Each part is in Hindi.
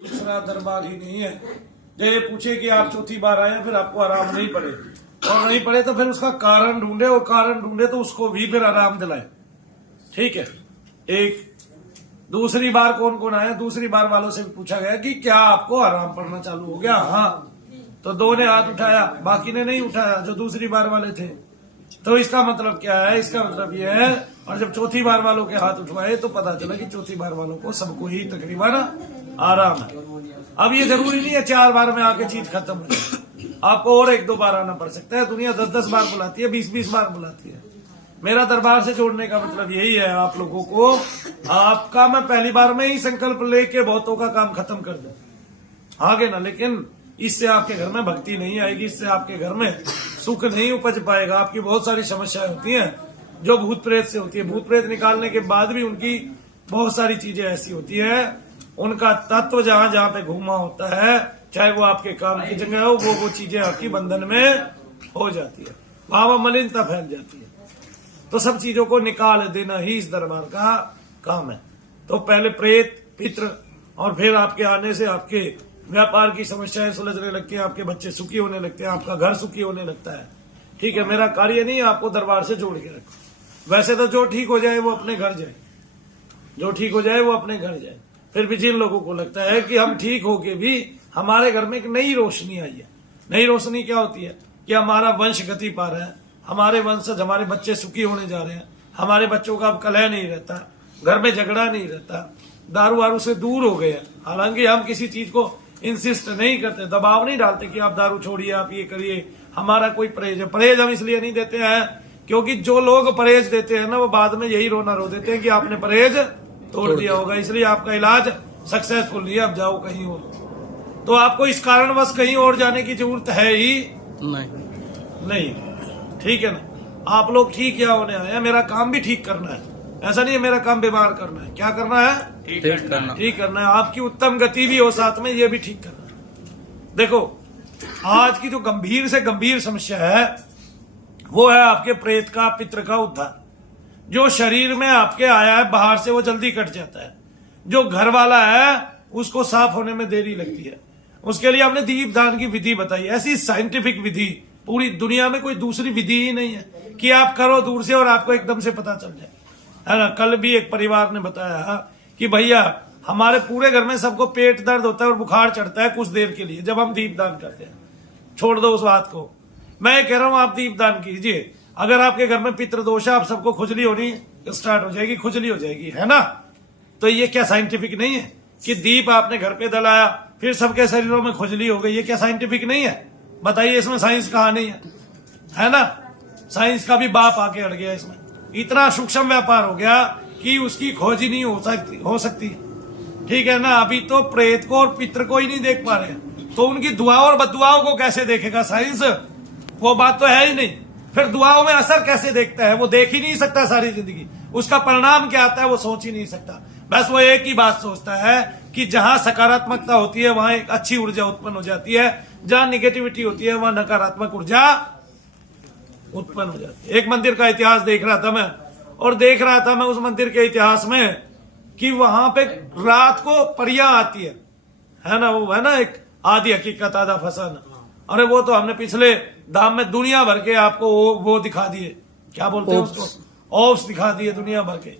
दूसरा दरबार ही नहीं है। ये पूछे कि आप चौथी बार आए फिर आपको आराम नहीं पड़े और नहीं पड़े तो फिर उसका कारण ढूंढे और कारण ढूंढे तो उसको भी फिर आराम दिलाए। ठीक है। एक दूसरी बार कौन कौन आया, दूसरी बार वालों से पूछा गया कि क्या आपको आराम पड़ना चालू हो गया? हाँ, तो दो ने हाथ उठाया, बाकी ने नहीं उठाया जो दूसरी बार वाले थे। तो इसका मतलब क्या है? इसका मतलब यह है, और जब चौथी बार वालों के हाथ उठवाए तो पता चला कि चौथी बार वालों को सबको ही तकरीबन आराम है। अब ये जरूरी नहीं है 4 बार में आके चीज खत्म हो जाए, आपको और 1-2 बार आना पड़ सकता है। दुनिया 10-10 बार बुलाती है, 20-20 बार बुलाती है। मेरा दरबार से जोड़ने का मतलब यही है आप लोगों को, आपका मैं पहली बार में ही संकल्प लेके बहुतों का काम खत्म कर दूं, आगे ना। लेकिन इससे आपके घर में भक्ति नहीं आएगी, इससे आपके घर में सुख नहीं उपज पाएगा। आपकी बहुत सारी समस्याएं होती हैं जो भूत प्रेत से होती है। भूत प्रेत निकालने के बाद भी उनकी बहुत सारी चीजें ऐसी होती है, उनका तत्व जहां जहां पे घूमा होता है, चाहे वो आपके काम की जगह हो, वो चीजें आपकी बंधन में हो जाती है, वहां मलिनता फैल जाती है। तो सब चीजों को निकाल देना ही इस दरबार का काम है। तो पहले प्रेत पित्र और फिर आपके आने से आपके व्यापार की समस्याएं सुलझने लगती है, आपके बच्चे सुखी होने लगते हैं, आपका घर सुखी होने लगता है। ठीक है, मेरा कार्य नहीं है आपको दरबार से जोड़ के रखो। वैसे तो जो ठीक हो जाए वो अपने घर जाए, जो ठीक हो जाए वो अपने घर जाए। फिर भी जिन लोगों को लगता है कि हम ठीक होके भी हमारे घर में एक नई रोशनी आई है, नई रोशनी क्या होती है कि हमारा वंश गति पा रहा है, हमारे वंशज हमारे बच्चे सुखी होने जा रहे हैं, हमारे बच्चों का अब कलह नहीं रहता, घर में झगड़ा नहीं रहता, दारू वारू से दूर हो गए। हालांकि हम किसी चीज को इंसिस्ट नहीं करते, दबाव नहीं डालते कि आप दारू छोड़िए, आप ये करिए, हमारा कोई परहेज है। परहेज हम इसलिए नहीं देते हैं क्योंकि जो लोग परहेज देते हैं ना, वो बाद में यही रोना रो देते हैं कि आपने परहेज तोड़ दिया होगा, इसलिए आपका इलाज सक्सेसफुल नहीं है, अब जाओ कहीं और। तो आपको इस कारणवश कहीं और जाने की जरूरत है ही नहीं। ठीक है ना, आप लोग ठीक क्या होने आए हैं, मेरा काम भी ठीक करना है। ऐसा नहीं है मेरा काम बीमार करना है, क्या करना है? ठीक करना है। आपकी उत्तम गति भी हो साथ में, ये भी ठीक करना है। देखो, आज की जो गंभीर से गंभीर समस्या है वो है आपके प्रेत का पित्र का उद्धार। जो शरीर में आपके आया है बाहर से वो जल्दी कट जाता है, जो घर वाला है उसको साफ होने में देरी लगती है। उसके लिए हमने दीपदान की विधि बताई, ऐसी साइंटिफिक विधि पूरी दुनिया में कोई दूसरी विधि ही नहीं है कि आप करो दूर से और आपको एकदम से पता चल जाए, है ना। कल भी एक परिवार ने बताया कि भैया हमारे पूरे घर में सबको पेट दर्द होता है और बुखार चढ़ता है कुछ देर के लिए जब हम दीपदान करते हैं, छोड़ दो उस बात को। मैं कह रहा हूं आप दीपदान कीजिए, अगर आपके घर में पितृ दोष है, आप सबको खुजली होनी स्टार्ट हो जाएगी, खुजली हो जाएगी, है ना। तो ये क्या साइंटिफिक नहीं है कि दीप आपने घर पे जलाया फिर सबके शरीरों में खुजली हो गई? ये क्या साइंटिफिक नहीं है? बताइए, इसमें साइंस कहाँ नहीं है ना। साइंस का भी बाप आके अड़ गया इसमें। इतना सूक्ष्म व्यापार हो गया कि उसकी खोज ही नहीं हो सकती। ठीक है ना। अभी तो प्रेत को और पितृ को ही नहीं देख पा रहे, तो उनकी दुआओं और बदुआओं को कैसे देखेगा साइंस? वो बात तो है ही नहीं। फिर दुआओं में असर कैसे देखता है? वो देख ही नहीं सकता सारी जिंदगी। उसका परिणाम क्या आता है वो सोच ही नहीं सकता। बस वो एक ही बात सोचता है कि जहां सकारात्मकता होती है वहां एक अच्छी ऊर्जा उत्पन्न हो जाती है, जहां निगेटिविटी होती है वहां नकारात्मक ऊर्जा उत्पन्न हो जाती है। एक मंदिर का इतिहास देख रहा था मैं, और देख रहा था मैं उस मंदिर के इतिहास में कि वहां पे रात को परियां आती है ना। वो है ना एक आदि हकीकत आधा फसन। अरे वो तो हमने पिछले दाम में दुनिया भर के आपको वो दिखा दिए, क्या बोलते हैं उसको, ऑप्स दिखा दिए दुनिया भर के,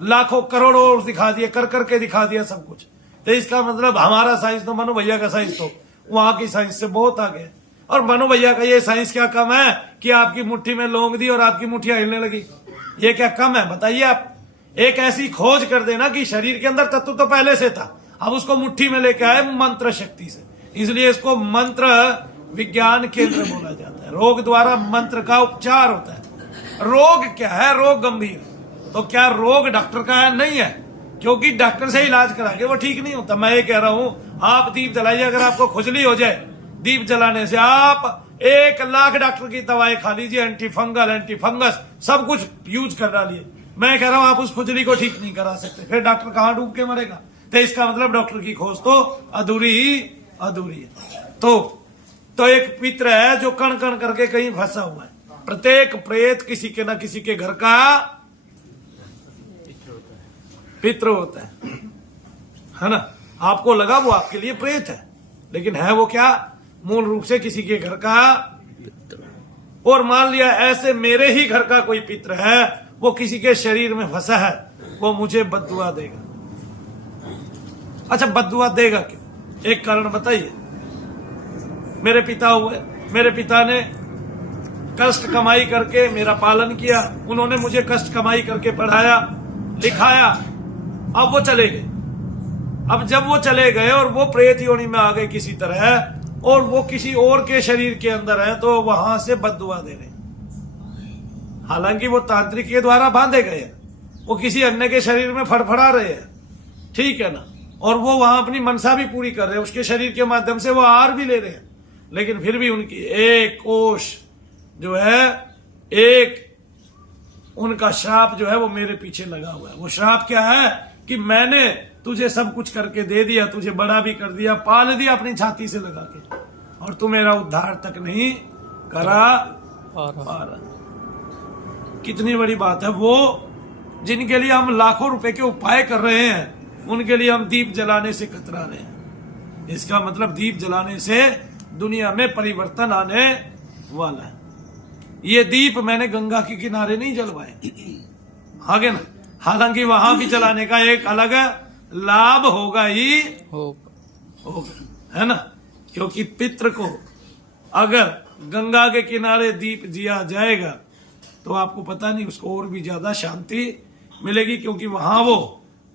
लाखों करोड़ों ऑप्स दिखा दिए, कर करके दिखा दिया सब कुछ। तो इसका मतलब हमारा साइंस तो मनु भैया का साइंस तो वहां की साइंस से बहुत आगे है। और मनु भैया का ये साइंस क्या कम है कि आपकी मुट्ठी में लौंग दी और आपकी मुट्ठियां हिलने लगी? ये क्या कम है? बताइए आप। एक ऐसी खोज कर देना कि शरीर के अंदर तत्व तो पहले से था, अब उसको मुट्ठी में लेके आए मंत्र शक्ति से, इसलिए इसको मंत्र विज्ञान केंद्र बोला जाता है। रोग द्वारा मंत्र का उपचार होता है। रोग क्या है? रोग गंभीर। तो क्या रोग डॉक्टर का है? नहीं है, क्योंकि डॉक्टर से इलाज करा के वो ठीक नहीं होता। मैं ये कह रहा हूं, आप दीप जलाइए, अगर आपको खुजली हो जाए दीप जलाने से, आप 1 लाख डॉक्टर की दवाई खा लीजिए, एंटी फंगल एंटी फंगस सब कुछ यूज कर डालिए, मैं कह रहा हूं आप उस खुजली को ठीक नहीं करा सकते। फिर डॉक्टर कहां डूब के मरेगा? तो इसका मतलब डॉक्टर की खोज तो अधूरी है। तो एक पित्र है जो कण कण करके कहीं फंसा हुआ है। प्रत्येक प्रेत किसी के ना किसी के घर का पित्र होता है ना। आपको लगा वो आपके लिए प्रेत है, लेकिन है वो क्या? मूल रूप से किसी के घर का पितृ। और मान लिया ऐसे मेरे ही घर का कोई पितृ है, वो किसी के शरीर में फंसा है, वो मुझे बद्दुआ देगा। अच्छा, बद्दुआ देगा क्यों? एक कारण बताइए। मेरे पिता हुए, मेरे पिता ने कष्ट कमाई करके मेरा पालन किया, उन्होंने मुझे कष्ट कमाई करके पढ़ाया लिखाया, अब वो चले गए। अब जब वो चले गए और वो प्रेत योनि में आ गए किसी तरह, और वो किसी और के शरीर के अंदर है, तो वहां से बद्दुआ दे रहे। हालांकि वो तांत्रिक के द्वारा बांधे गए हैं, वो किसी अन्य के शरीर में फड़फड़ा रहे हैं, ठीक है ना, और वो वहां अपनी मनसा भी पूरी कर रहे हैं, उसके शरीर के माध्यम से वो आहार भी ले रहे हैं, लेकिन फिर भी उनकी एक कोष जो है, एक उनका श्राप जो है वो मेरे पीछे लगा हुआ है। वो श्राप क्या है कि मैंने तुझे सब कुछ करके दे दिया, तुझे बड़ा भी कर दिया, पाल दिया अपनी छाती से लगा के, और तू मेरा उद्धार तक नहीं करा पा रहा। कितनी बड़ी बात है। वो जिनके लिए हम लाखों रुपए के उपाय कर रहे हैं, उनके लिए हम दीप जलाने से कतरा रहे हैं। इसका मतलब दीप जलाने से दुनिया में परिवर्तन आने वाला है। ये दीप मैंने गंगा के किनारे नहीं जलवाए, आगे ना, हालांकि वहां भी जलाने का एक अलग लाभ होगा ही होगा, है ना, क्योंकि पितृ को अगर गंगा के किनारे दीप दिया जाएगा तो आपको पता नहीं उसको और भी ज्यादा शांति मिलेगी, क्योंकि वहां वो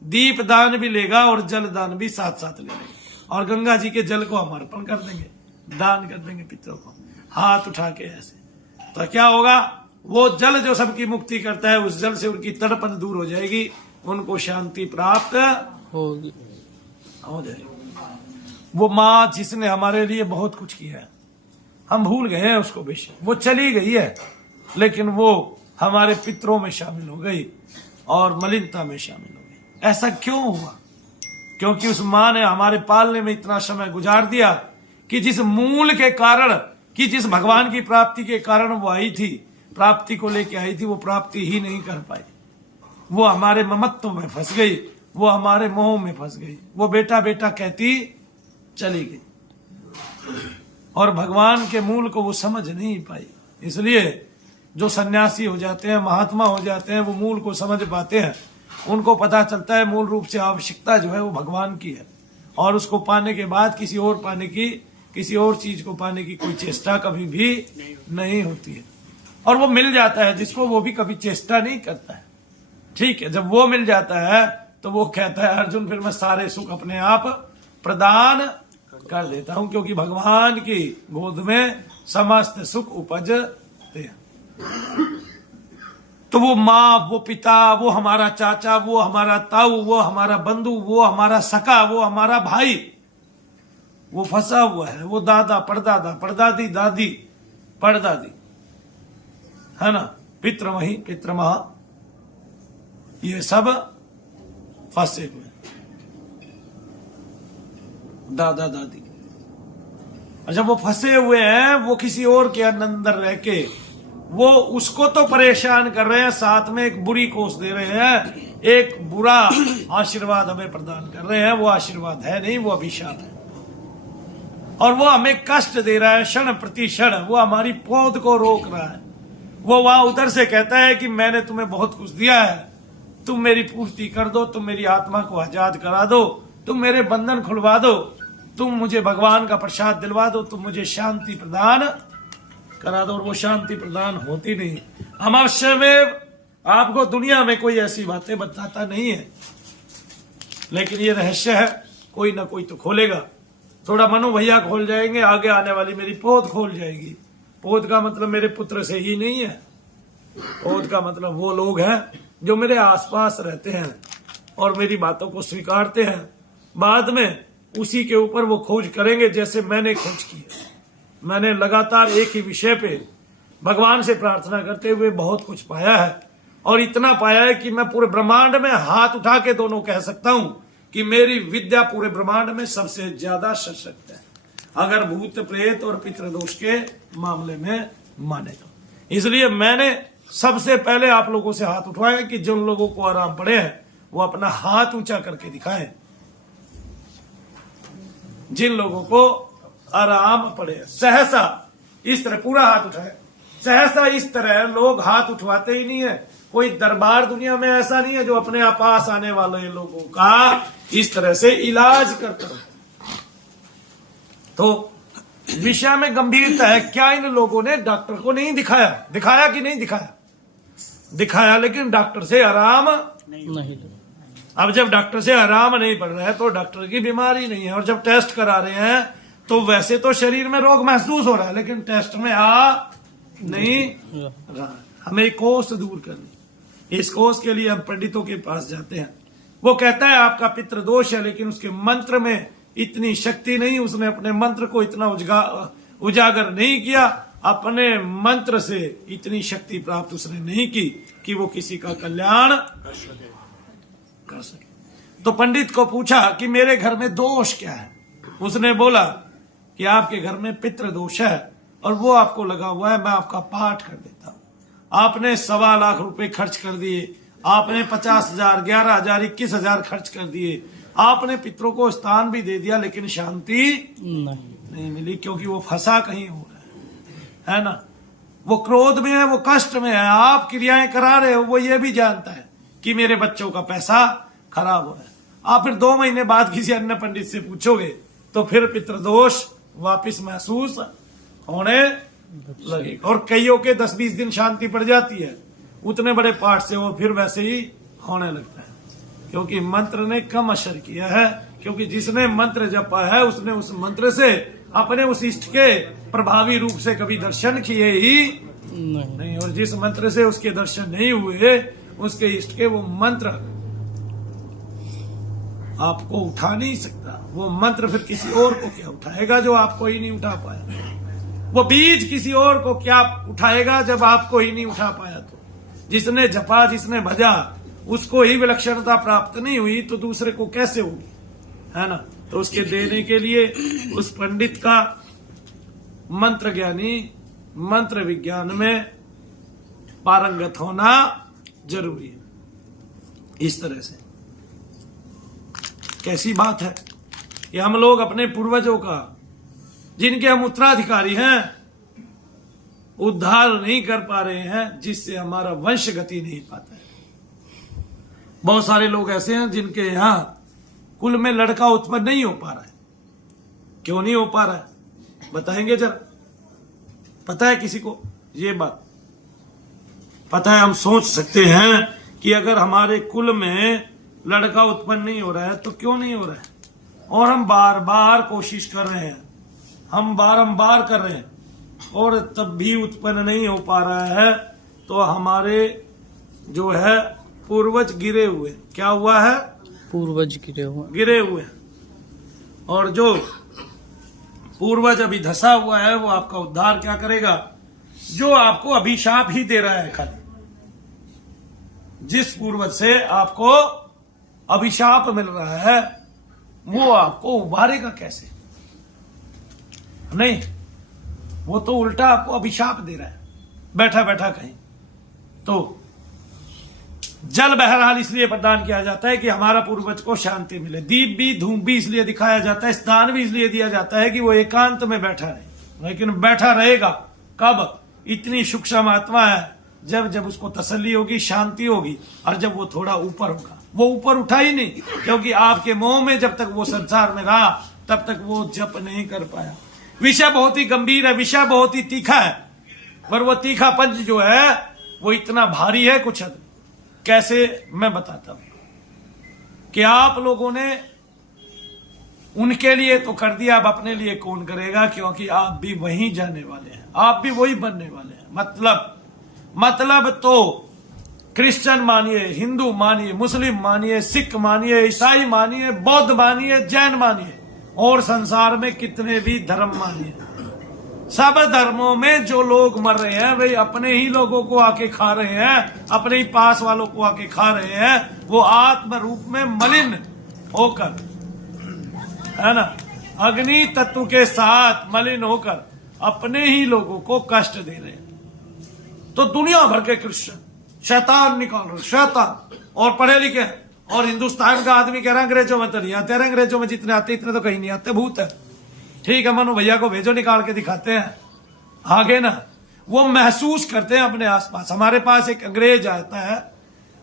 दीप दान भी लेगा और जल दान भी साथ साथ ले लेगा, और गंगा जी के जल को हम अर्पण कर देंगे, दान कर देंगे पितरों को, हाथ उठा के ऐसे। तो क्या होगा? वो जल जो सबकी मुक्ति करता है, उस जल से उनकी तड़पन दूर हो जाएगी, उनको शांति प्राप्त होगी, हो जाएगी। वो माँ जिसने हमारे लिए बहुत कुछ किया है, हम भूल गए हैं उसको बेशक, वो चली गई है, लेकिन वो हमारे पितरों में शामिल हो गई और मलिनता में शामिल हो गई। ऐसा क्यों हुआ? क्योंकि उस माँ ने हमारे पालने में इतना समय गुजार दिया कि जिस मूल के कारण, कि जिस भगवान की प्राप्ति के कारण वो आई थी, प्राप्ति को लेके आई थी, वो प्राप्ति ही नहीं कर पाई। वो हमारे ममत्व में फंस गई, वो हमारे मोह में फंस गई, वो बेटा बेटा कहती चली गई, और भगवान के मूल को वो समझ नहीं पाई। इसलिए जो सन्यासी हो जाते हैं, महात्मा हो जाते हैं, वो मूल को समझ पाते हैं, उनको पता चलता है मूल रूप से आवश्यकता जो है वो भगवान की है, और उसको पाने के बाद किसी और पाने की, किसी और चीज को पाने की कोई चेष्टा कभी भी नहीं होती है। और वो मिल जाता है जिसको, वो भी कभी चेष्टा नहीं करता है, ठीक है। जब वो मिल जाता है तो वो कहता है अर्जुन फिर मैं सारे सुख अपने आप प्रदान कर देता हूं, क्योंकि भगवान की गोद में समस्त सुख उपजते हैं। तो वो माँ, वो पिता, वो हमारा चाचा, वो हमारा ताऊ, वो हमारा बंधु, वो हमारा सखा, वो हमारा भाई, वो फंसा हुआ है, वो दादा, परदादा, परदादी, दादी, परदादी, है ना, पितृमही, पितृमहा, ये सब फंसे हुए, दादा दादी। अच्छा, वो फंसे हुए हैं, वो किसी और के अंदर रह के वो उसको तो परेशान कर रहे हैं, साथ में एक बुरी कोस दे रहे हैं, एक बुरा आशीर्वाद हमें प्रदान कर रहे हैं। वो आशीर्वाद है नहीं, वो अभिशाप है, और वो हमें कष्ट दे रहा है क्षण प्रति क्षण, वो हमारी पौध को रोक रहा है। वो वहां उधर से कहता है कि मैंने तुम्हें बहुत कुछ दिया है, तुम मेरी पूर्ति कर दो, तुम मेरी आत्मा को आजाद करा दो, तुम मेरे बंधन खुलवा दो, तुम मुझे भगवान का प्रसाद दिलवा दो, तुम मुझे शांति प्रदान करा दो। और वो शांति प्रदान होती नहीं। अवश्य में आपको दुनिया में कोई ऐसी बातें बताता नहीं है, लेकिन ये रहस्य है, कोई ना कोई तो खोलेगा। थोड़ा मनु भैया खोल जाएंगे, आगे आने वाली मेरी पौध खोल जाएगी। पौध का मतलब मेरे पुत्र से ही नहीं है, पौध का मतलब वो लोग हैं जो मेरे आसपास रहते हैं और मेरी बातों को स्वीकारते हैं। बाद में उसी के ऊपर वो खोज करेंगे, जैसे मैंने खोज की है। मैंने लगातार एक ही विषय पे भगवान से प्रार्थना करते हुए बहुत कुछ पाया है, और इतना पाया है कि मैं पूरे ब्रह्मांड में हाथ उठा के दोनों कह सकता हूं कि मेरी विद्या पूरे ब्रह्मांड में सबसे ज्यादा सशक्त है, अगर भूत प्रेत और पितृदोष के मामले में माने तो। इसलिए मैंने सबसे पहले आप लोगों से हाथ उठवाया कि जिन लोगों को आराम पड़े हैं वो अपना हाथ ऊंचा करके दिखाएं। जिन लोगों को आराम पड़े। सहसा इस तरह पूरा हाथ उठाए, सहसा इस तरह लोग हाथ उठवाते ही नहीं है। कोई दरबार दुनिया में ऐसा नहीं है जो अपने आप पास आने वाले लोगों का इस तरह से इलाज करता है। तो विषय में गंभीरता है। क्या इन लोगों ने डॉक्टर को नहीं दिखाया? दिखाया कि नहीं दिखाया? दिखाया, लेकिन डॉक्टर से आराम नहीं। अब जब डॉक्टर से आराम नहीं पड़ रहा है तो डॉक्टर की बीमारी नहीं है। और जब टेस्ट करा रहे हैं तो वैसे तो शरीर में रोग महसूस हो रहा है, लेकिन टेस्ट में आ नहीं रहा। हमें कोष दूर करनी, इस कोष के लिए हम पंडितों के पास जाते हैं। वो कहता है आपका पितृ दोष है, लेकिन उसके मंत्र में इतनी शक्ति नहीं, उसने अपने मंत्र को इतना उजागर नहीं किया, अपने मंत्र से इतनी शक्ति प्राप्त उसने नहीं की कि वो किसी का कल्याण कर सके। तो पंडित को पूछा कि मेरे घर में दोष क्या है? उसने बोला कि आपके घर में पितृ दोष है और वो आपको लगा हुआ है, मैं आपका पाठ कर देता हूं। आपने 1.25 लाख रुपए खर्च कर दिए, आपने 50,000, 11,000, 21,000 खर्च कर दिए, आपने पितरों को स्थान भी दे दिया, लेकिन शांति नहीं मिली, क्योंकि वो फंसा कहीं हो रहा है ना। वो क्रोध में है, वो कष्ट में है। आप क्रियाएं करा रहे हो, वो ये भी जानता है कि मेरे बच्चों का पैसा खराब हो रहा है। आप फिर 2 महीने बाद किसी अन्य पंडित से पूछोगे तो फिर पितृदोष वापिस महसूस होने लगेगा। और कईयों के 10-20 दिन शांति पड़ जाती है, उतने बड़े पाठ से वो फिर वैसे ही होने लगता है, क्योंकि मंत्र ने कम असर किया है। क्योंकि जिसने मंत्र जपा है उसने उस मंत्र से अपने उस इष्ट के प्रभावी रूप से कभी दर्शन किए ही नहीं। और जिस मंत्र से उसके दर्शन नहीं हुए, उसके इष्ट के वो मंत्र आपको उठा नहीं सकता। वो मंत्र फिर किसी और को क्या उठाएगा जो आपको ही नहीं उठा पाया? वो बीज किसी और को क्या उठाएगा जब आपको ही नहीं उठा पाया? तो जिसने जपा, जिसने भजा, उसको ही विलक्षणता प्राप्त नहीं हुई तो दूसरे को कैसे होगी, है ना। तो उसके देने के लिए उस पंडित का मंत्र ज्ञानी, मंत्र विज्ञान में पारंगत होना जरूरी है। इस तरह से कैसी बात है कि हम लोग अपने पूर्वजों का, जिनके हम उत्तराधिकारी हैं, उद्धार नहीं कर पा रहे हैं, जिससे हमारा वंश गति नहीं पाता है। बहुत सारे लोग ऐसे हैं जिनके यहां कुल में लड़का उत्पन्न नहीं हो पा रहा है। क्यों नहीं हो पा रहा है बताएंगे जरा? पता है किसी को ये बात? पता है? हम सोच सकते हैं कि अगर हमारे कुल में लड़का उत्पन्न नहीं हो रहा है तो क्यों नहीं हो रहा है, और हम बार बार कोशिश कर रहे हैं, हम बारंबार कर रहे हैं, और तब भी उत्पन्न नहीं हो पा रहा है, तो हमारे जो है पूर्वज गिरे हुए। क्या हुआ है? पूर्वज गिरे हुए। और जो पूर्वज अभी धसा हुआ है वो आपका उद्धार क्या करेगा? जो आपको अभिशाप ही दे रहा है खाली। जिस पूर्वज से आपको अभिशाप मिल रहा है वो आपको उबारेगा कैसे? नहीं, वो तो उल्टा आपको अभिशाप दे रहा है बैठा बैठा कहीं। तो जल बहरहाल इसलिए प्रदान किया जाता है कि हमारा पूर्वज को शांति मिले। दीप भी, धूप भी इसलिए दिखाया जाता है, स्नान भी इसलिए दिया जाता है कि वो एकांत में बैठा रहे। लेकिन बैठा रहेगा कब? इतनी सूक्ष्म आत्मा है, जब उसको तसल्ली होगी, शांति होगी, और जब वो थोड़ा ऊपर होगा। वो ऊपर उठा ही नहीं, क्योंकि आपके मोह में जब तक वो संसार में रहा तब तक वो जप नहीं कर पाया। विषय बहुत ही गंभीर है, विषय बहुत ही तीखा है, पर वो तीखा पंच जो है वो इतना भारी है कुछ हद। कैसे मैं बताता हूं कि आप लोगों ने उनके लिए तो कर दिया, अब अपने लिए कौन करेगा? क्योंकि आप भी वहीं जाने वाले हैं, आप भी वही बनने वाले हैं। मतलब तो क्रिश्चियन मानिए, हिंदू मानिए, मुस्लिम मानिए, सिख मानिए, ईसाई मानिए, बौद्ध मानिए, जैन मानिए, और संसार में कितने भी धर्म मानिए, सब धर्मों में जो लोग मर रहे हैं वे अपने ही लोगों को आके खा रहे हैं, अपने ही पास वालों को आके खा रहे हैं। वो आत्म रूप में मलिन होकर, है ना, अग्नि तत्व के साथ मलिन होकर अपने ही लोगों को कष्ट दे रहे हैं। तो दुनिया भर के क्रिश्चियन शैतान निकाल रहे, शैतान, और पढ़े लिखे हैं, और हिंदुस्तान का आदमी कह रहा है अंग्रेजों में तो नहीं आते, अरे अंग्रेजों में जितने आते इतने तो कहीं नहीं आते, भूत है। ठीक है, मनु भैया को भेजो, निकाल के दिखाते हैं आगे ना। वो महसूस करते हैं अपने आसपास। हमारे पास एक अंग्रेज आता है,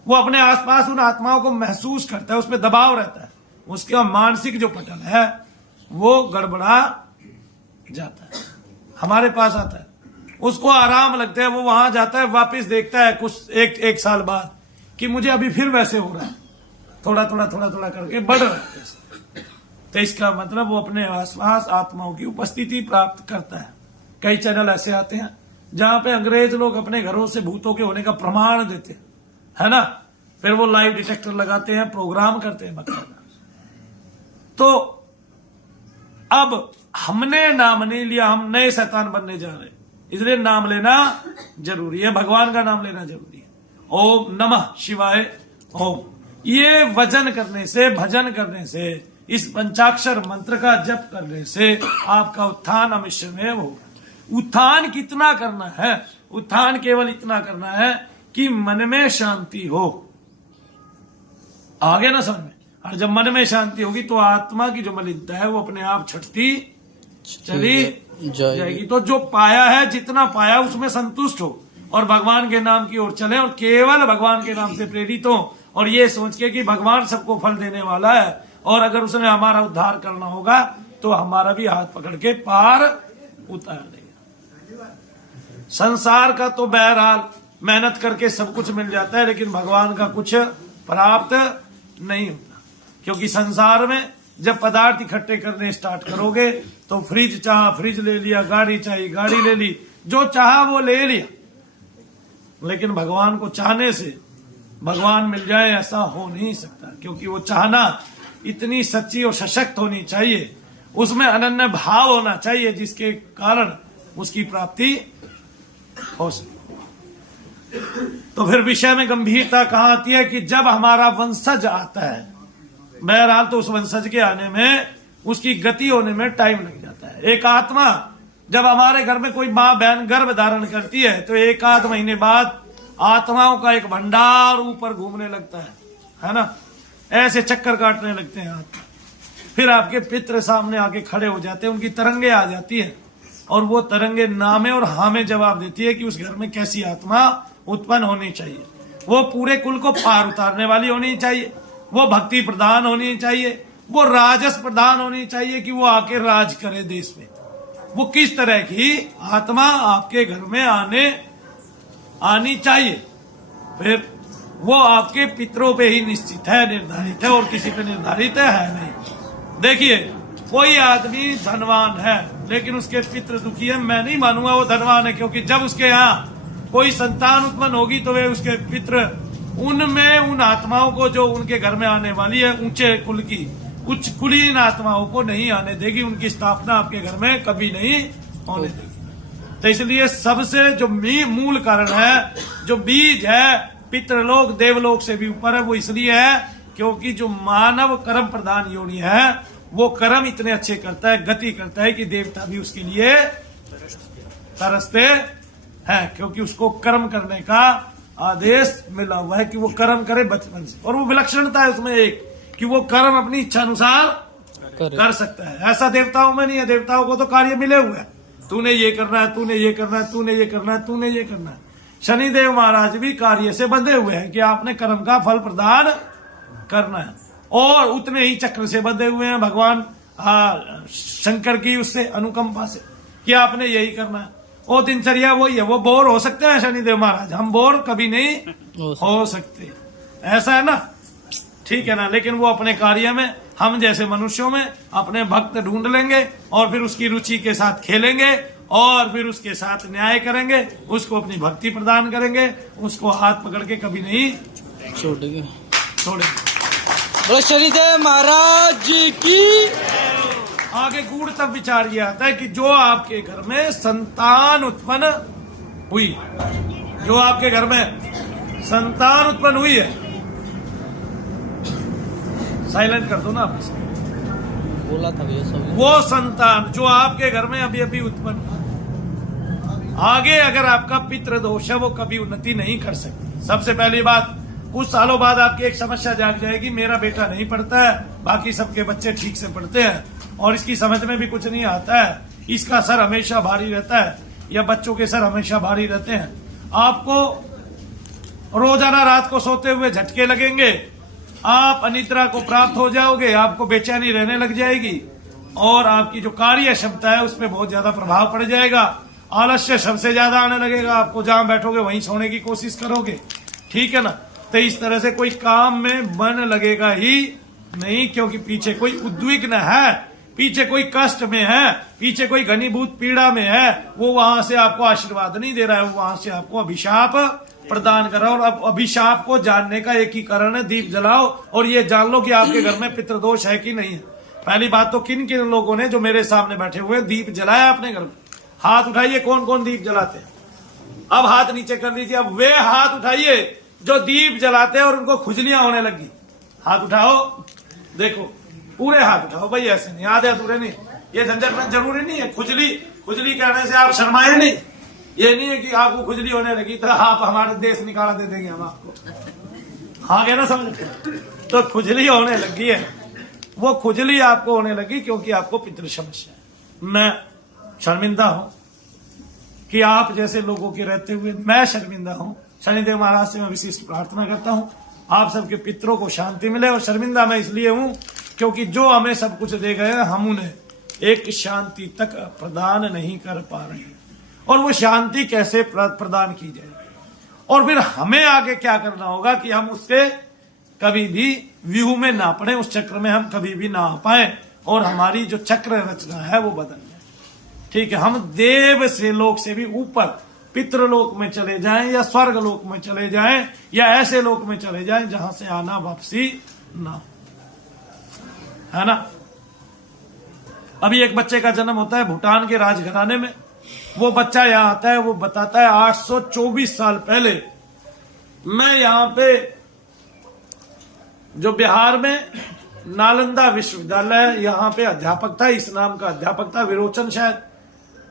वो अपने आसपास उन आत्माओं को महसूस करता है, उसमें दबाव रहता है, उसका मानसिक जो पटल है वो गड़बड़ा जाता है। हमारे पास आता है, उसको आराम लगता है, वो वहां जाता है, वापस देखता है कुछ एक साल बाद कि मुझे अभी फिर वैसे हो रहा है, थोड़ा थोड़ा करके बढ़ रहा है। तो इसका मतलब वो अपने आसपास आत्माओं की उपस्थिति प्राप्त करता है। कई चैनल ऐसे आते हैं जहां पे अंग्रेज लोग अपने घरों से भूतों के होने का प्रमाण देते हैं, है ना। फिर वो लाइव डिटेक्टर लगाते हैं, प्रोग्राम करते हैं बकायदा। तो अब हमने नाम नहीं लिया, हम नए शैतान बनने जा रहे हैं, इसलिए नाम लेना जरूरी है, भगवान का नाम लेना जरूरी है। ओम नमः शिवाय ओम। ये वजन करने से, भजन करने से, इस पंचाक्षर मंत्र का जप करने से आपका उत्थान अवश्य में होगा। उत्थान कितना करना है? उत्थान केवल इतना करना है कि मन में शांति हो। आगे ना समझ में? और जब मन में शांति होगी तो आत्मा की जो मलिनता है वो अपने आप छटती चली जाएगी। तो जो पाया है, जितना पाया उसमें संतुष्ट हो और भगवान के नाम की ओर चले और केवल भगवान के नाम से प्रेरित हो और ये सोच के कि भगवान सबको फल देने वाला है और अगर उसने हमारा उद्धार करना होगा तो हमारा भी हाथ पकड़ के पार उतार देगा। संसार का तो बहरहाल मेहनत करके सब कुछ मिल जाता है, लेकिन भगवान का कुछ प्राप्त नहीं होता, क्योंकि संसार में जब पदार्थ इकट्ठे करने स्टार्ट करोगे तो फ्रिज चाहा फ्रिज ले लिया, गाड़ी चाहिए गाड़ी ले ली, जो चाहा वो ले लिया, लेकिन भगवान को चाहने से भगवान मिल जाए ऐसा हो नहीं सकता, क्योंकि वो चाहना इतनी सच्ची और सशक्त होनी चाहिए, उसमें अनन्य भाव होना चाहिए जिसके कारण उसकी प्राप्ति हो सके। तो फिर विषय में गंभीरता कहां आती है कि जब हमारा वंशज आता है, बहरहाल तो उस वंशज के आने में, उसकी गति होने में टाइम लग जाता है। एक आत्मा जब हमारे घर में कोई माँ बहन गर्भ धारण करती है तो 1-8 महीने बाद आत्माओं का एक भंडार ऊपर घूमने लगता है ना, ऐसे चक्कर काटने लगते हैं आत्मा। फिर आपके पितृ सामने आके खड़े हो जाते हैं, उनकी तरंगे आ जाती है और वो तरंगे नामे और हाँ में जवाब देती है कि उस घर में कैसी आत्मा उत्पन्न होनी चाहिए। वो पूरे कुल को पार उतारने वाली होनी चाहिए, वो भक्ति प्रधान होनी चाहिए, वो राजस प्रधान होनी चाहिए कि वो आके राज करे देश में। वो किस तरह की आत्मा आपके घर में आनी चाहिए, फिर वो आपके पितरों पे ही निश्चित है, निर्धारित है, और किसी पे निर्धारित है नहीं। देखिए, कोई आदमी धनवान है लेकिन उसके पितृ दुखी है, मैं नहीं मानूंगा वो धनवान है, क्योंकि जब उसके यहाँ कोई संतान उत्पन्न होगी तो वे उसके पितृ उनमें उन आत्माओं को जो उनके घर में आने वाली है, ऊंचे कुल की उच्च कुलीन आत्माओं को नहीं आने देगी, उनकी स्थापना आपके घर में कभी नहीं होने देगी। तो इसलिए सबसे जो मूल कारण है, जो बीज है, पितृलोक देवलोक से भी ऊपर है, वो इसलिए है क्योंकि जो मानव कर्म प्रधान योनि है वो कर्म इतने अच्छे करता है, गति करता है कि देवता भी उसके लिए तरसते हैं, क्योंकि उसको कर्म करने का आदेश मिला हुआ है कि वो कर्म करे बचपन से। और वो विलक्षणता है उसमें एक कि वो कर्म अपनी इच्छा अनुसार कर सकता है। ऐसा देवताओं में नहीं है, देवताओं को तो कार्य मिले हुए हैं, तूने ये करना है, तूने ये करना है, तूने ये करना है, तूने ये करना है। शनिदेव महाराज भी कार्य से बंधे हुए हैं कि आपने कर्म का फल प्रदान करना है, और उतने ही चक्र से बंधे हुए हैं भगवान शंकर की उससे अनुकंपा से कि आपने यही करना है। वो दिनचर्या वही है। वो बोर हो सकते हैं शनिदेव महाराज, हम बोर कभी नहीं हो सकते, ऐसा है ना, ठीक है ना। लेकिन वो अपने कार्य में हम जैसे मनुष्यों में अपने भक्त ढूंढ लेंगे और फिर उसकी रुचि के साथ खेलेंगे और फिर उसके साथ न्याय करेंगे, उसको अपनी भक्ति प्रदान करेंगे, उसको हाथ पकड़ के कभी नहीं छोड़ेंगे। शनिदेव महाराज जी की आगे गूढ़ तब विचार ये आता है कि जो आपके घर में संतान उत्पन्न हुई, जो आपके घर में संतान उत्पन्न हुई है, साइलेंट कर दो ना आप, बोला था वो संतान जो आपके घर में अभी अभी उत्पन्न हुआ, आगे अगर आपका पितृ दोष है वो कभी उन्नति नहीं कर सकती। सबसे पहली बात, कुछ सालों बाद आपकी एक समस्या जाग जाएगी, मेरा बेटा नहीं पढ़ता है, बाकी सबके बच्चे ठीक से पढ़ते हैं और इसकी समझ में भी कुछ नहीं आता है, इसका सर हमेशा भारी रहता है या बच्चों के सर हमेशा भारी रहते हैं। आपको रोजाना रात को सोते हुए झटके लगेंगे, आप अनिद्रा को प्राप्त हो जाओगे, आपको बेचैनी रहने लग जाएगी और आपकी जो कार्य क्षमता है उसमें बहुत ज्यादा प्रभाव पड़ जाएगा। आलस्य सबसे ज्यादा आने लगेगा, आपको जहां बैठोगे वहीं सोने की कोशिश करोगे, ठीक है ना। तो इस तरह से कोई काम में मन लगेगा ही नहीं, क्योंकि पीछे कोई उद्विग्न है, पीछे कोई कष्ट में है, पीछे कोई घनीभूत पीड़ा में है, वो वहां से आपको आशीर्वाद नहीं दे रहा है, वो वहां से आपको अभिशाप प्रदान कर रहा है। और अब अभिशाप को जानने का एक ही कारण है, दीप जलाओ और ये जान लो कि आपके घर में पितृदोष है कि नहीं है। पहली बात तो किन किन लोगों ने जो मेरे सामने बैठे हुए दीप जलाया अपने घर में, हाथ उठाइए, कौन कौन दीप जलाते हैं। अब हाथ नीचे कर दीजिए, अब वे हाथ उठाइए जो दीप जलाते हैं और उनको खुजलियां होने लगी। हाथ उठाओ, देखो पूरे हाथ उठाओ भाई, ऐसे नहीं, आधे अधूरे नहीं, ये झंझट में जरूरी नहीं है। खुजली खुजली कहने से आप शर्माए नहीं, ये नहीं है कि आपको खुजली होने लगी तो आप हमारे देश निकाला दे देंगे हम आपको, हाँ क्या ना समझ। तो खुजली होने लगी है, वो खुजली आपको होने लगी क्योंकि आपको पितृ समस्या है। मैं शर्मिंदा हूं कि आप जैसे लोगों के रहते हुए मैं शर्मिंदा हूं। शनिदेव महाराज से मैं विशिष्ट प्रार्थना करता हूं आप सबके पितरों को शांति मिले। और शर्मिंदा मैं इसलिए हूं क्योंकि जो हमें सब कुछ दे गए हम उन्हें एक शांति तक प्रदान नहीं कर पा रहे हैं, और वो शांति कैसे प्रदान की जाएगी। और फिर हमें आगे क्या करना होगा कि हम उससे कभी भी व्यूह में ना पड़े, उस चक्र में हम कभी भी ना आ पाए और हमारी जो चक्र रचना है वो बदल जाए, ठीक है। हम देव से लोक से भी ऊपर पितृलोक में चले जाएं या स्वर्ग लोक में चले जाएं या ऐसे लोक में चले जाएं जहां से आना वापसी ना, है ना। अभी एक बच्चे का जन्म होता है भूटान के राजघराने में, वो बच्चा यहां आता है, वो बताता है 824 साल पहले मैं यहां पे जो बिहार में नालंदा विश्वविद्यालय यहाँ पे अध्यापक था, इस नाम का अध्यापक था, विरोचन शायद,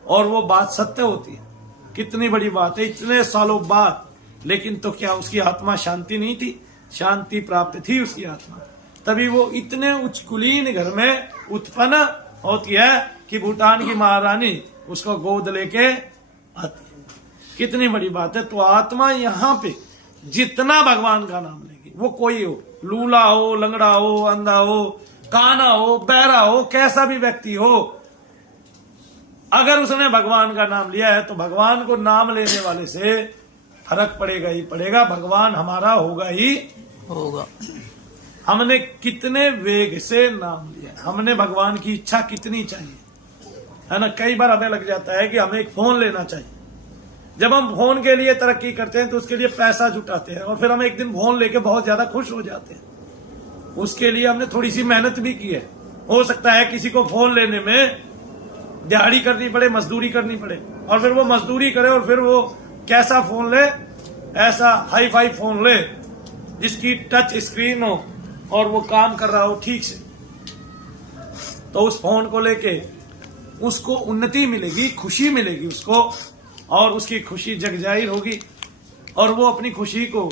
और वो बात सत्य होती है। कितनी बड़ी बात है, इतने सालों बाद, लेकिन तो क्या उसकी आत्मा शांति नहीं थी, शांति प्राप्त थी उसकी आत्मा, तभी वो इतने उच्च कुलीन घर में उत्पन्न होती है कि भूटान की महारानी उसको गोद लेके आती है। कितनी बड़ी बात है। तो आत्मा यहाँ पे जितना भगवान का नाम लेगी, वो कोई हो, लूला हो, लंगड़ा हो, अंधा हो, काना हो, बहरा हो, कैसा भी व्यक्ति हो, अगर उसने भगवान का नाम लिया है तो भगवान को नाम लेने वाले से फर्क पड़ेगा ही पड़ेगा, भगवान हमारा होगा ही होगा। हमने कितने वेग से नाम लिया, हमने भगवान की इच्छा कितनी चाहिए, है ना। कई बार हमें लग जाता है कि हमें एक फोन लेना चाहिए, जब हम फोन के लिए तरक्की करते हैं तो उसके लिए पैसा जुटाते हैं और फिर हम एक दिन फोन लेके बहुत ज्यादा खुश हो जाते हैं। उसके लिए हमने थोड़ी सी मेहनत भी की है, हो सकता है किसी को फोन लेने में दिहाड़ी करनी पड़े, मजदूरी करनी पड़े, और फिर वो मजदूरी करे और फिर वो कैसा फोन ले, ऐसा हाई फाई फोन ले जिसकी टच स्क्रीन हो और वो काम कर रहा हो ठीक से, तो उस फोन को लेके उसको उन्नति मिलेगी, खुशी मिलेगी उसको, और उसकी खुशी जग जाहिर होगी, और वो अपनी खुशी को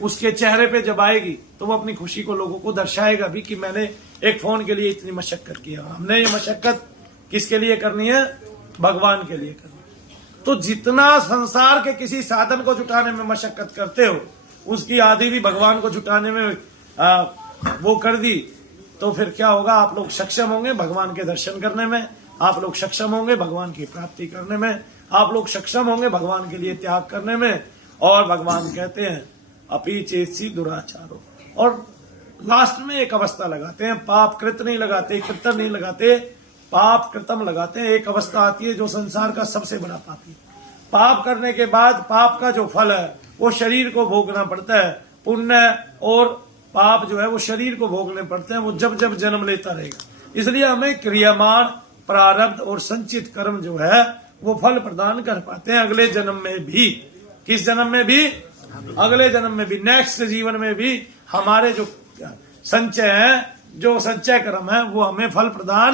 उसके चेहरे पे जब आएगी तो वो अपनी खुशी को लोगों को दर्शाएगा भी कि मैंने एक फोन के लिए इतनी मशक्कत की है। हमने ये मशक्कत किसके लिए करनी है, भगवान के लिए करनी है। तो जितना संसार के किसी साधन को जुटाने में मशक्कत करते हो, उसकी आधी भी भगवान को जुटाने में वो कर दी, तो फिर क्या होगा, आप लोग सक्षम होंगे भगवान के दर्शन करने में, आप लोग सक्षम होंगे भगवान की प्राप्ति करने में, आप लोग सक्षम होंगे भगवान के लिए त्याग करने में। और भगवान कहते हैं अपी चेतसी दुराचारो, और लास्ट में एक अवस्था लगाते हैं, पाप कृत नहीं लगाते, कृतन नहीं लगाते, पाप कृतम लगाते हैं। एक अवस्था आती है जो संसार का सबसे बड़ा पापी, पाप करने के बाद पाप का जो फल है वो शरीर को भोगना पड़ता है, पुण्य और पाप जो है वो शरीर को भोगने पड़ते हैं, वो जब जब जन्म लेता रहेगा। इसलिए हमें क्रियामान प्रारब्ध और संचित कर्म जो है वो फल प्रदान कर पाते हैं अगले जन्म में भी। किस जन्म में भी, अगले जन्म में भी, नेक्स्ट जीवन में भी हमारे जो संचय है, जो संचय कर्म है वो हमें फल प्रदान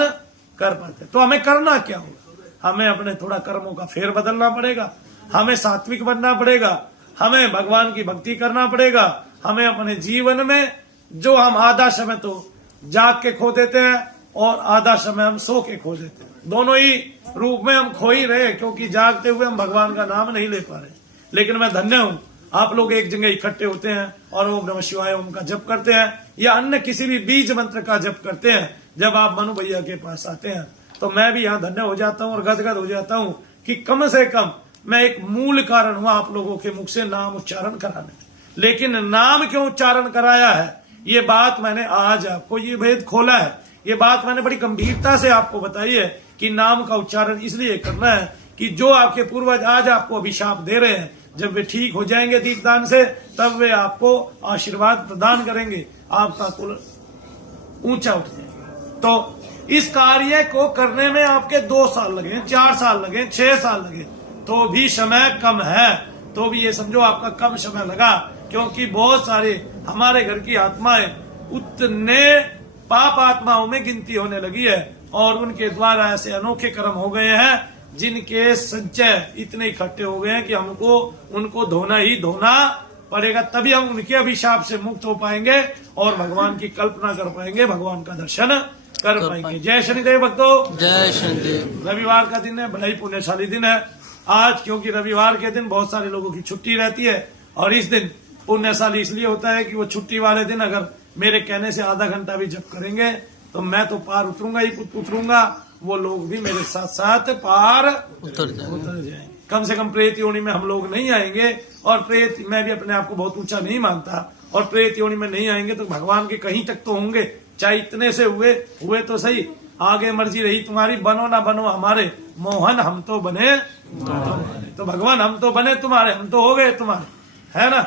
कर पाते हैं। तो हमें करना क्या होगा, हमें अपने थोड़ा कर्मों का फेर बदलना पड़ेगा, हमें सात्विक बनना पड़ेगा, हमें भगवान की भक्ति करना पड़ेगा, हमें अपने जीवन में जो हम आधा समय तो जाग के खो देते हैं और आधा समय हम सो के खो देते हैं, दोनों ही रूप में हम खो ही रहे, क्योंकि जागते हुए हम भगवान का नाम नहीं ले पा रहे। लेकिन मैं धन्य हूं, आप लोग एक जगह इकट्ठे होते हैं और ओम नमः शिवाय ओम का जप करते हैं या अन्य किसी भी बीज मंत्र का जप करते हैं। जब आप मनु भैया के पास आते हैं तो मैं भी यहाँ धन्य हो जाता हूँ और गदगद हो जाता हूँ कि कम से कम मैं एक मूल कारण हुआ आप लोगों के मुख से नाम उच्चारण कराने में। लेकिन नाम क्यों उच्चारण कराया है, ये बात मैंने आज आपको ये भेद खोला है, ये बात मैंने बड़ी गंभीरता से आपको बताई है कि नाम का उच्चारण इसलिए करना है कि जो आपके पूर्वज आज आपको अभिशाप दे रहे हैं, जब वे ठीक हो जाएंगे दीपदान से, तब वे आपको आशीर्वाद प्रदान करेंगे, आपका कुल ऊंचा उठ जाएगा। तो इस कार्य को करने में आपके 2 साल लगे, 4 साल लगे, 6 साल लगे, तो भी समय कम है, तो भी ये समझो आपका कम समय लगा, क्योंकि बहुत सारे हमारे घर की आत्माएं उतने पाप आत्माओं में गिनती होने लगी है और उनके द्वारा ऐसे अनोखे कर्म हो गए हैं जिनके संचय इतने इकट्ठे हो गए हैं कि हमको उनको धोना ही धोना पड़ेगा, तभी हम उनके अभिशाप से मुक्त हो पाएंगे और भगवान की कल्पना कर पाएंगे, भगवान का दर्शन कर पाएंगे। जय शनिदेव भक्तों, जय शनिदेव। रविवार का दिन है, बड़ा ही पुण्यशाली दिन है आज, क्योंकि रविवार के दिन बहुत सारे लोगों की छुट्टी रहती है और इस दिन पुण्यशाली इसलिए होता है कि वो छुट्टी वाले दिन अगर मेरे कहने से आधा घंटा भी जप करेंगे तो मैं तो पार उतरूंगा ही उतरूंगा, वो लोग भी मेरे साथ साथ पार उतर जाएंगे। कम से कम प्रेत योनि में हम लोग नहीं आएंगे, और प्रेत, मैं भी अपने आप को बहुत ऊंचा नहीं मानता, और प्रेत योनि में नहीं आएंगे तो भगवान के कहीं तक तो होंगे, चाहे इतने से हुए तो सही, आगे मर्जी रही तुम्हारी, बनो ना बनो हमारे मोहन, हम तो बने तो भगवान हम तो बने तुम्हारे, हम तो हो गए तुम्हारे, है ना।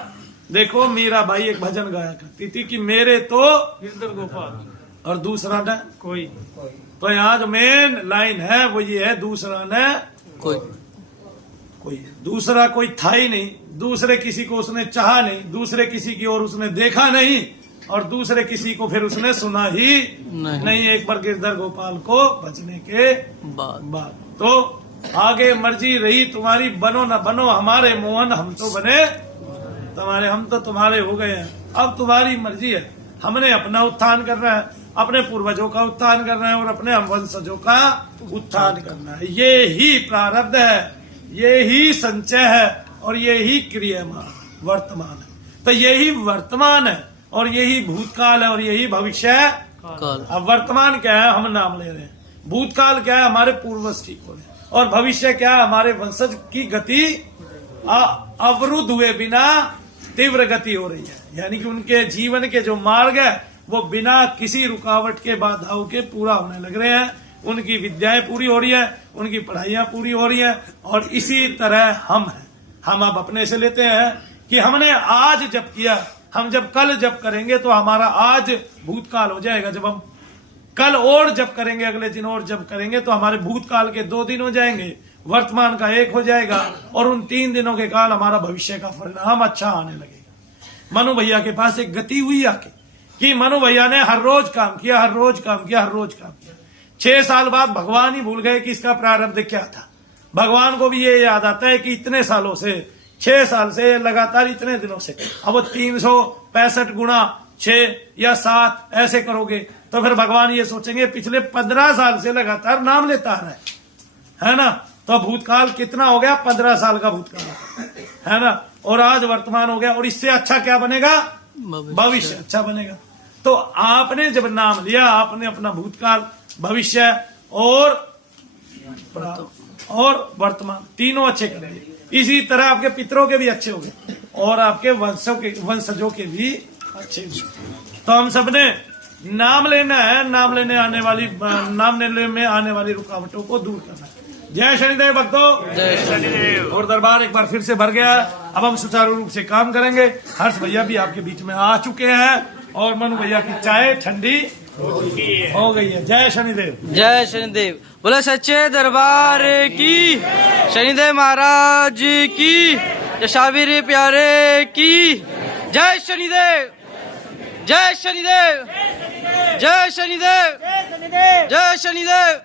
देखो मीराबाई एक भजन गाया करती थी कि मेरे तो गिरधर गोपाल, और दूसरा ने कोई, तो यहाँ जो मेन लाइन है वो ये है, दूसरा ने कोई दूसरा कोई था ही नहीं, दूसरे किसी को उसने चाहा नहीं, दूसरे किसी की ओर उसने देखा नहीं, और दूसरे किसी को फिर उसने सुना ही नहीं। एक बार गिरधर गोपाल को बचने के बाद तो आगे मर्जी रही तुम्हारी, बनो न बनो हमारे मोहन, हम तो बने तुम्हारे, हम तो तुम्हारे हो गए हैं, अब तुम्हारी मर्जी है। हमने अपना उत्थान करना है, अपने पूर्वजों का उत्थान करना है और अपने हम वंशजों का उत्थान करना है। ये ही प्रारब्ध है, ये ही संचय है और ये ही क्रियामान वर्तमान है। तो यही वर्तमान है और यही भूतकाल है और यही भविष्य है। अब वर्तमान क्या है, हम नाम ले रहे हैं, भूतकाल क्या है, हमारे पूर्वज ठीक हो रहे हैं, और भविष्य क्या है, हमारे वंशज की गति अवरुद्ध हुए बिना तीव्र गति हो रही है, यानी कि उनके जीवन के जो मार्ग है वो बिना किसी रुकावट के बाधाओं के पूरा होने लग रहे हैं, उनकी विद्याएं पूरी हो रही है, उनकी पढ़ाइयां पूरी हो रही हैं। और इसी तरह हम हैं, हम अब अपने से लेते हैं कि हमने आज जप किया, हम जब कल जप करेंगे तो हमारा आज भूतकाल हो जाएगा, जब हम कल और जप करेंगे, अगले दिन और जप करेंगे तो हमारे भूतकाल के 2 दिन हो जाएंगे, वर्तमान का 1 हो जाएगा, और उन 3 दिनों के काल हमारा भविष्य का परिणाम अच्छा आने लगेगा। मनु भैया के पास एक गति हुई आके कि मनु भैया ने हर रोज काम किया, हर रोज काम किया, हर रोज काम किया। 6 साल बाद भगवान ही भूल गए कि इसका प्रारब्ध क्या था। भगवान को भी ये याद आता है कि इतने सालों से, 6 साल से लगातार इतने दिनों से, अब 365 गुणा 6 या 7 ऐसे करोगे तो फिर भगवान ये सोचेंगे पिछले 15 साल से लगातार नाम लेता आ रहा है ना। तो भूतकाल कितना हो गया, 15 साल का भूतकाल है ना, और आज वर्तमान हो गया, और इससे अच्छा क्या बनेगा, भविष्य अच्छा बनेगा। तो आपने जब नाम लिया, आपने अपना भूतकाल, भविष्य और वर्तमान तीनों अच्छे कर दिए। इसी तरह आपके पितरों के भी अच्छे हो गए और आपके वंशजों के भी अच्छे हो गए। तो हम सबने नाम लेना है, नाम लेने में आने वाली रुकावटों को दूर करना है। जय शनिदेव भक्तों, जय शनिदेव। और दरबार एक बार फिर से भर गया। अब हम सुचारू रूप से काम करेंगे। हर्ष भैया भी आपके बीच में आ चुके हैं और मनु भैया की चाय ठंडी हो गई है। जय शनिदेव, जय शनिदेव। बोला सच्चे दरबार की, शनिदेव महाराज की, दशावीर प्यारे की। जय शनिदेव, जय शनिदेव, जय शनिदेव, जय शनिदेव।